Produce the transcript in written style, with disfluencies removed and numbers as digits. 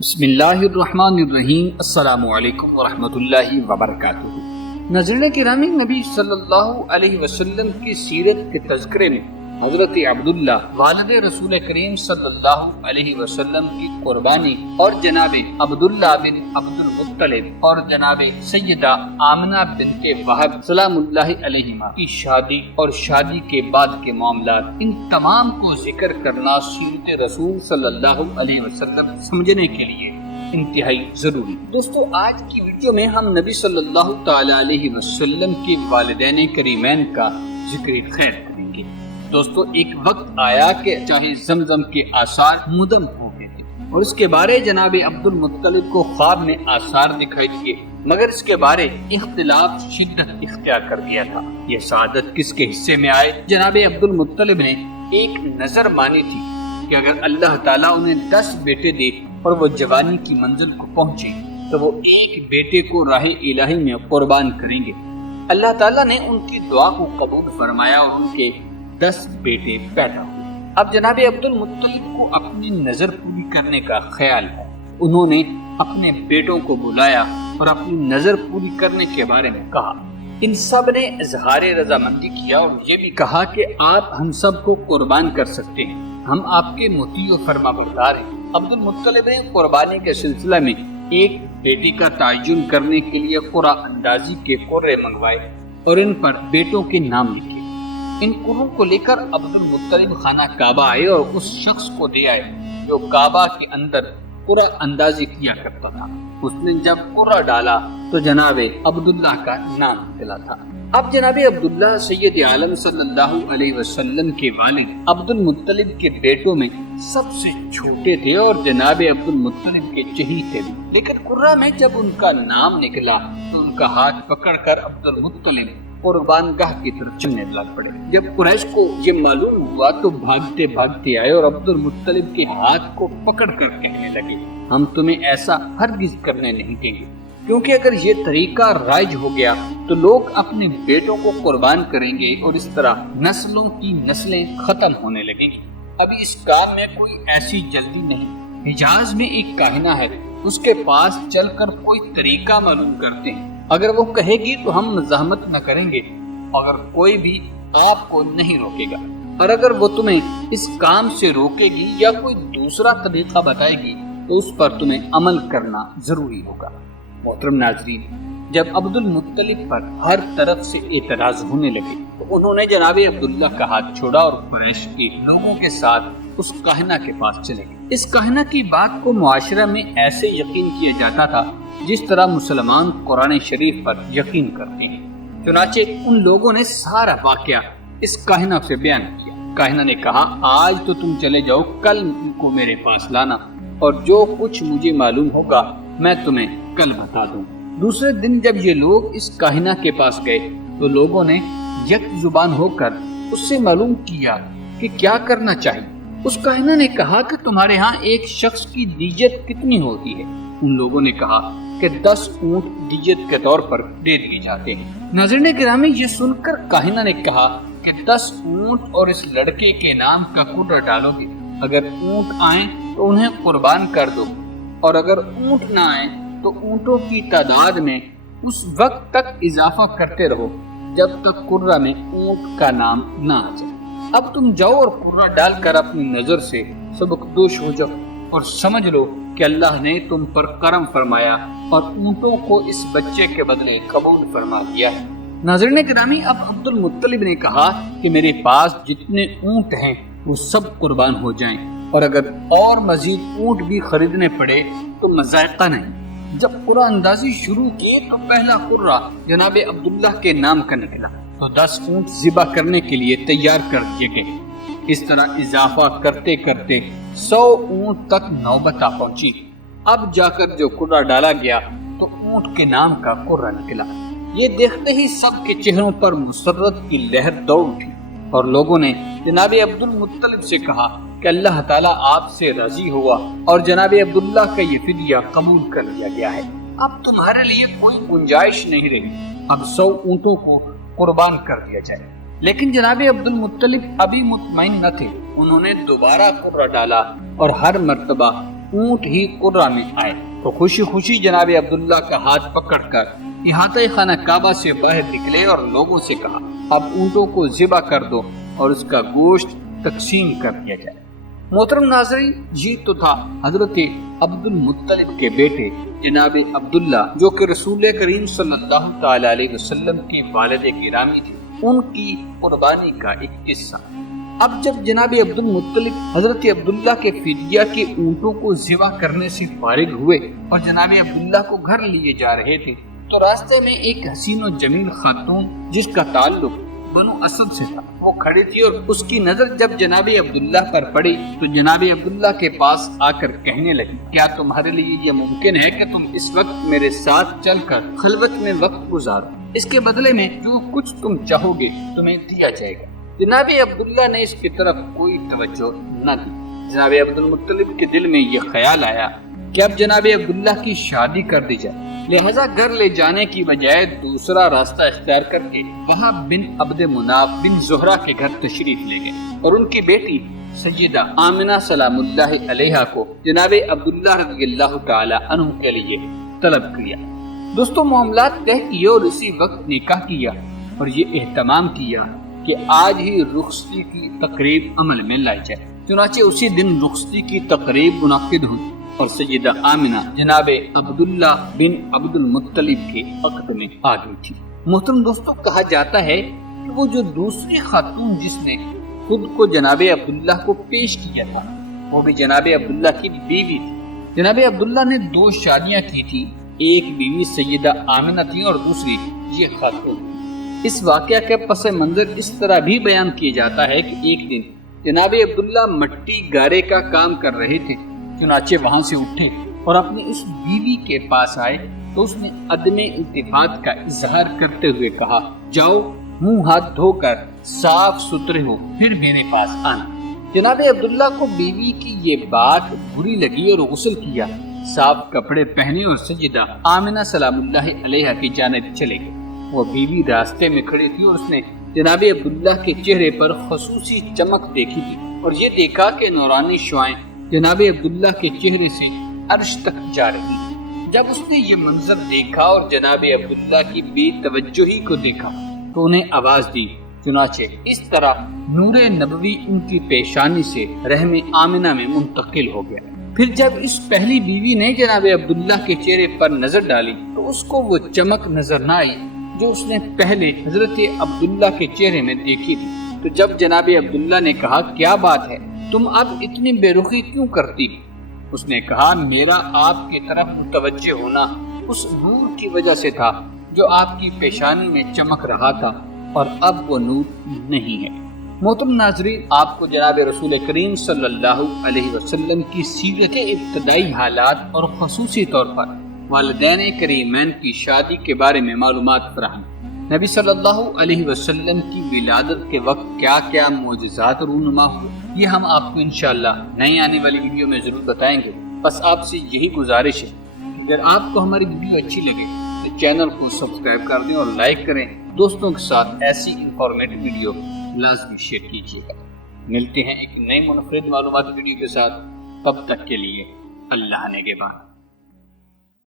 بسم اللہ الرحمن الرحیم۔ السلام علیکم ورحمۃ اللہ وبرکاتہ۔ ناظرین گرامی، نبی صلی اللہ علیہ وسلم کی سیرت کے تذکرے میں حضرت عبداللہ والد رسول کریم صلی اللہ علیہ وسلم کی قربانی اور جناب عبداللہ بن عبد المطلب اور جناب سیدہ آمنہ بنت وہب سلام اللہ علیہما کی شادی اور شادی کے بعد کے معاملات، ان تمام کو ذکر کرنا سیرت رسول صلی اللہ علیہ وسلم سمجھنے کے لیے انتہائی ضروری۔ دوستو، آج کی ویڈیو میں ہم نبی صلی اللہ تعالی علیہ وسلم کے والدین کریمین کا ذکر خیر کریں گے۔ دوستو، ایک وقت آیا کہ چاہے زمزم کے آثار مدم ہو گئے تھے اور اس کے بارے جناب عبد المطلب کو خواب میں آثار دکھائی دیے، مگر اس کے بارے اختلاف شدت اختیار کر دیا تھا۔ یہ سعادت کس کے حصے میں آئے؟ جناب عبد المطلب نے ایک نظر مانی تھی کہ اگر اللہ تعالیٰ انہیں 10 بیٹے دے اور وہ جوانی کی منزل کو پہنچے تو وہ ایک بیٹے کو راہ الہی میں قربان کریں گے۔ اللہ تعالیٰ نے ان کی دعا کو قبول فرمایا اور ان کے 10 بیٹے پیدا ہوئے۔ اب جناب عبد المطلب کو اپنی نظر پوری کرنے کا خیال ہے۔ انہوں نے اپنے بیٹوں کو بلایا اور اپنی نظر پوری کرنے کے بارے میں کہا۔ ان سب نے اظہار رضامندی کیا اور یہ بھی کہا کہ آپ ہم سب کو قربان کر سکتے ہیں، ہم آپ کے مطیع و فرما بردار ہیں۔ عبد المطلب نے قربانی کے سلسلہ میں ایک بیٹی کا تعین کرنے کے لیے قرعہ اندازی کے قرعے منگوائے اور ان پر بیٹوں کے نام لکھے۔ ان قرعوں کو لے کر عبد المطلب خانہ کعبہ آئے اور اس شخص کو دے آئے جو کعبہ کے اندر قرعہ اندازی کیا کرتا تھا۔ اس نے جب قرعہ ڈالا تو جناب عبداللہ کا نام نکلا تھا۔ اب جناب عبداللہ سید عالم صلی اللہ علیہ وسلم کے والد عبد المطلب کے بیٹوں میں سب سے چھوٹے تھے اور جناب عبد المطلب کے چہیتے تھے، لیکن قرعہ میں جب ان کا نام نکلا تو ان کا ہاتھ پکڑ کر عبد المطلب قربان گاہ کی طرف چلنے لگ پڑے۔ جب قریش کو یہ معلوم ہوا تو بھاگتے بھاگتے آئے اور عبد المطلب کے ہاتھ کو پکڑ کر کہنے لگے، ہم تمہیں ایسا ہرگز کرنے نہیں دیں گے، کیونکہ اگر یہ طریقہ رائج ہو گیا تو لوگ اپنے بیٹوں کو قربان کریں گے اور اس طرح نسلوں کی نسلیں ختم ہونے لگیں گی۔ ابھی اس کام میں کوئی ایسی جلدی نہیں۔ حجاز میں ایک کاہنہ ہے، اس کے پاس چل کر کوئی طریقہ معلوم کرتے ہیں، اگر وہ کہے گی تو ہم مزاحمت نہ کریں گے، اگر کوئی بھی آپ کو نہیں روکے گا، اور اگر وہ تمہیں اس کام سے روکے گی یا کوئی دوسرا طریقہ بتائے گی تو اس پر تمہیں عمل کرنا ضروری ہوگا۔ محترم ناظرین، جب عبد المطلب پر ہر طرف سے اعتراض ہونے لگے تو انہوں نے جناب عبداللہ کا ہاتھ چھوڑا اور قریش کے لوگوں کے ساتھ اس کاہنہ کے پاس چلے گئے۔ اس کاہنہ کی بات کو معاشرہ میں ایسے یقین کیا جاتا تھا جس طرح مسلمان قرآن شریف پر یقین کرتے ہیں۔ چنانچہ ان لوگوں نے سارا واقعہ اس کاہنہ سے بیان کیا۔ کاہنہ نے کہا، آج تو تم چلے جاؤ، کل ان کو میرے پاس لانا اور جو کچھ مجھے معلوم ہوگا میں تمہیں کل بتا دوں۔ دوسرے دن جب یہ لوگ اس کاہنہ کے پاس گئے تو لوگوں نے یک زبان ہو کر اس سے معلوم کیا کہ کیا کرنا چاہیے۔ اس کاہنہ نے کہا کہ تمہارے ہاں ایک شخص کی دیت کتنی ہوتی ہے؟ ان لوگوں نے کہا کہ 10 اونٹ دیت کے طور پر دے دیے جاتے ہیں۔ ناظرین گرامی، یہ سن کر کاہنہ نے کہا کہ 10 اونٹ اور اس لڑکے کے نام کا قرعہ ڈالو گے، اگر اونٹ آئیں تو انہیں قربان کر دو اور اگر اونٹ نہ آئیں تو اونٹوں کی تعداد میں اس وقت تک اضافہ کرتے رہو جب تک قرعہ میں اونٹ کا نام نہ آ جائے۔ اب تم جاؤ اور قرعہ ڈال کر اپنی نظر سے سبکدوش ہو جاؤ اور سمجھ لو کہ اللہ نے تم پر کرم فرمایا اور اونٹوں کو اس بچے کے بدلے قبول فرما دیا ہے۔ ناظرین گرامی، اب عبد المطلب نے کہا کہ میرے پاس جتنے اونٹ ہیں وہ سب قربان ہو جائیں اور اگر اور مزید اونٹ بھی خریدنے پڑے تو مذائقہ نہیں۔ جب قرعہ اندازی شروع کی تو پہلا قرعہ جناب عبداللہ کے نام کا نکلا تو 10 اونٹ ذبح کرنے کے لیے تیار کر دیے گئے۔ اس طرح اضافہ کرتے کرتے 100 اونٹ تک نوبت آ پہنچی۔ اب جا کر جو قرعہ ڈالا گیا تو اونٹ کے نام کا قرعہ نکلا۔ یہ دیکھتے ہی سب کے چہروں پر مسرت کی لہر دوڑ اٹھی اور لوگوں نے جناب عبد المطلب سے کہا کہ اللہ تعالیٰ آپ سے راضی ہوا اور جناب عبداللہ کا یہ فدیہ قبول کر لیا گیا ہے، اب تمہارے لیے کوئی گنجائش نہیں رہی، اب 100 اونٹوں کو قربان کر دیا جائے۔ لیکن جناب عبد المطلب ابھی مطمئن نہ تھے، انہوں نے دوبارہ قرعہ ڈالا اور ہر مرتبہ اونٹ ہی قرہ میں آئے تو خوشی خوشی جناب عبداللہ کا ہاتھ پکڑ کر احاطہ خانہ کعبہ سے باہر نکلے اور لوگوں سے کہا اب اونٹوں کو ذبح کر دو اور اس کا گوشت تقسیم کر دیا جائے۔ محترم ناظرین، یہ تو تھا حضرت عبد المطلب کے بیٹے جناب عبداللہ، جو کہ رسول کریم صلی اللہ تعالی علیہ وسلم کے والد گرامی تھے، ان کی قربانی کا ایک قصہ۔ اب جب جناب عبد المطلب حضرت عبداللہ کے فدیہ کے اونٹوں کو ذبح کرنے سے فارغ ہوئے اور جناب عبداللہ کو گھر لیے جا رہے تھے تو راستے میں ایک حسین و جمیل خاتون جس کا تعلق بنو اسد سے تھا وہ کھڑی تھی، اور اس کی نظر جب جناب عبداللہ پر پڑی تو جناب عبداللہ کے پاس آ کر کہنے لگی کیا تمہارے لیے یہ ممکن ہے کہ تم اس وقت میرے ساتھ چل کر خلوت میں وقت گزارو؟ اس کے بدلے میں جو کچھ تم چاہو گے تمہیں دیا جائے گا۔ جناب عبداللہ نے اس کی طرف کوئی توجہ نہ دی۔ جناب عبد المطلب کے دل میں یہ خیال آیا کہ اب جناب عبداللہ کی شادی کر دی جائے، لہذا گھر لے جانے کی بجائے دوسرا راستہ اختیار کر کے وہاں بن عبد مناف بن زہرہ کے گھر تشریف لے گئے اور ان کی بیٹی سیدہ آمنہ سلام اللہ علیہا کو جناب عبداللہ رضی اللہ تعالی عنہ کے لیے طلب کیا۔ دوستوں، معاملات طے کیے اور اسی وقت نکاح کیا اور یہ اہتمام کیا کہ آج ہی رخصتی کی تقریب عمل میں لائی جائے۔ چنانچہ اسی دن رخصتی کی تقریب منعقد ہوئی اور سیدہ آمنہ جناب عبداللہ بن عبد المطلب کے عقد میں آ گئی تھی۔ محترم دوستوں، کہا جاتا ہے کہ وہ جو دوسری خاتون جس نے خود کو جناب عبداللہ کو پیش کیا تھا وہ بھی جناب عبداللہ کی بیوی تھی۔ جناب عبداللہ نے 2 شادیاں کی تھی، ایک بیوی سیدہ آمنہ تھی اور دوسری یہ خاتون۔ اس واقعہ کا پس منظر اس طرح بھی بیان کیا جاتا ہے کہ ایک دن جناب عبداللہ مٹی گارے کا کام کر رہے تھے، چنانچہ وہاں سے اٹھے اور اپنی اس بیوی کے پاس آئے تو اس نے عدم التفات کا اظہار کرتے ہوئے کہا جاؤ منہ ہاتھ دھو کر صاف ستھرے ہو پھر میرے پاس آنا۔ جناب عبداللہ کو بیوی کی یہ بات بری لگی اور غسل کیا، صاف کپڑے پہنے اور سیدہ آمنہ سلام اللہ علیہا کی جانب چلے گئے۔ وہ بیوی راستے میں کھڑی تھی اور اس نے جناب عبداللہ کے چہرے پر خصوصی چمک دیکھی تھی اور یہ دیکھا کہ نورانی شعائیں جناب عبداللہ کے چہرے سے عرش تک جا رہی تھی۔ جب اس نے یہ منظر دیکھا اور جناب عبداللہ کی بے توجہی کو دیکھا تو انہیں آواز دی، چنانچہ اس طرح نور نبوی ان کی پیشانی سے رحم آمنہ میں منتقل ہو گیا۔ پھر جب اس پہلی بیوی نے جناب عبداللہ کے چہرے پر نظر ڈالی تو اس کو وہ چمک نظر نہ آئی جو اس نے پہلے حضرت عبداللہ کے چہرے میں دیکھی تھی۔ تو جب جناب عبداللہ نے کہا کیا بات ہے، تم اب اتنی بے رخی کیوں کرتی؟ اس نے کہا میرا آپ کی طرف متوجہ ہونا اس نور کی وجہ سے تھا جو آپ کی پیشانی میں چمک رہا تھا اور اب وہ نور نہیں ہے۔ محترم ناظرین، آپ کو جناب رسول کریم صلی اللہ علیہ وسلم کی سیرت ابتدائی حالات اور خصوصی طور پر والدین کریمین کی شادی کے بارے میں معلومات فراہم۔ نبی صلی اللہ علیہ وسلم کی ولادت کے وقت کیا کیا معجزات رونما ہوئے، یہ ہم آپ کو انشاءاللہ نئی آنے والی ویڈیو میں ضرور بتائیں گے۔ بس آپ سے یہی گزارش ہے کہ اگر آپ کو ہماری ویڈیو اچھی لگے تو چینل کو سبسکرائب کر دیں اور لائک کریں، دوستوں کے ساتھ ایسی انفارمیٹو ویڈیو لازمی شیئر کیجیے گا۔ ملتے ہیں ایک نئی منفرد معلوماتی ویڈیو کے ساتھ، تب تک کے لیے اللہ نگہبان۔